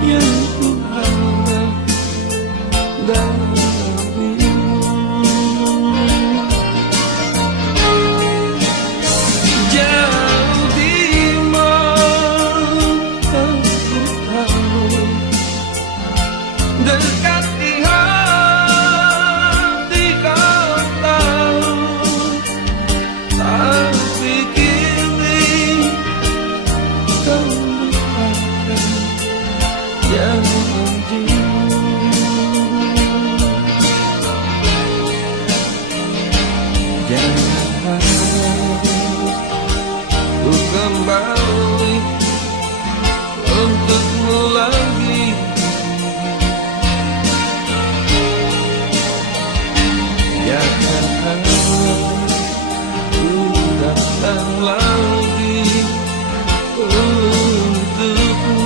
yang ku harap darimu. Jauh di mana ku tahu, dekat di hati kau tahu, tapi kini kau lupakan janjimu. Jangan harap ku kembali untukmu lagi. Jangan harap ku datang lagi untukmu.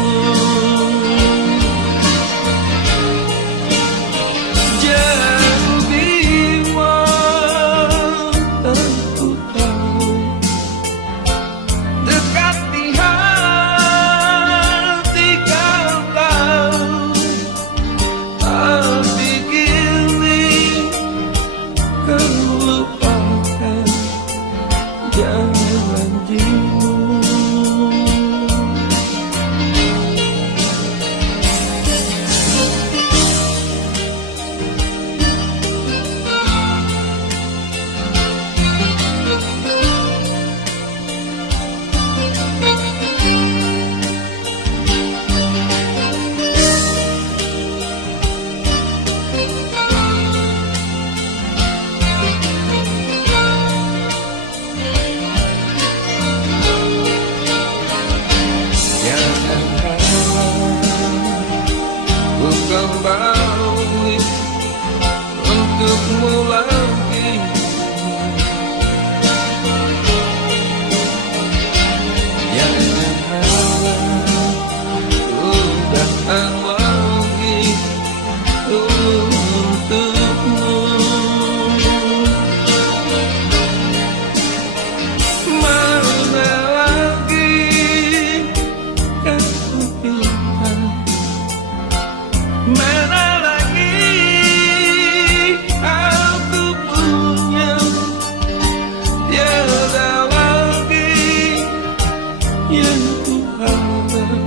Jauh di mana ku tahu, dekat di hati kau tahu, tapi kini kau lupakan janjimu. Jangan harap ku kembali untukmu lagi. Jangan harap ku datang lagi untukmu. Mana lagi kan ku pinta, mana lagi aku punya, tiada lagi yang ku harap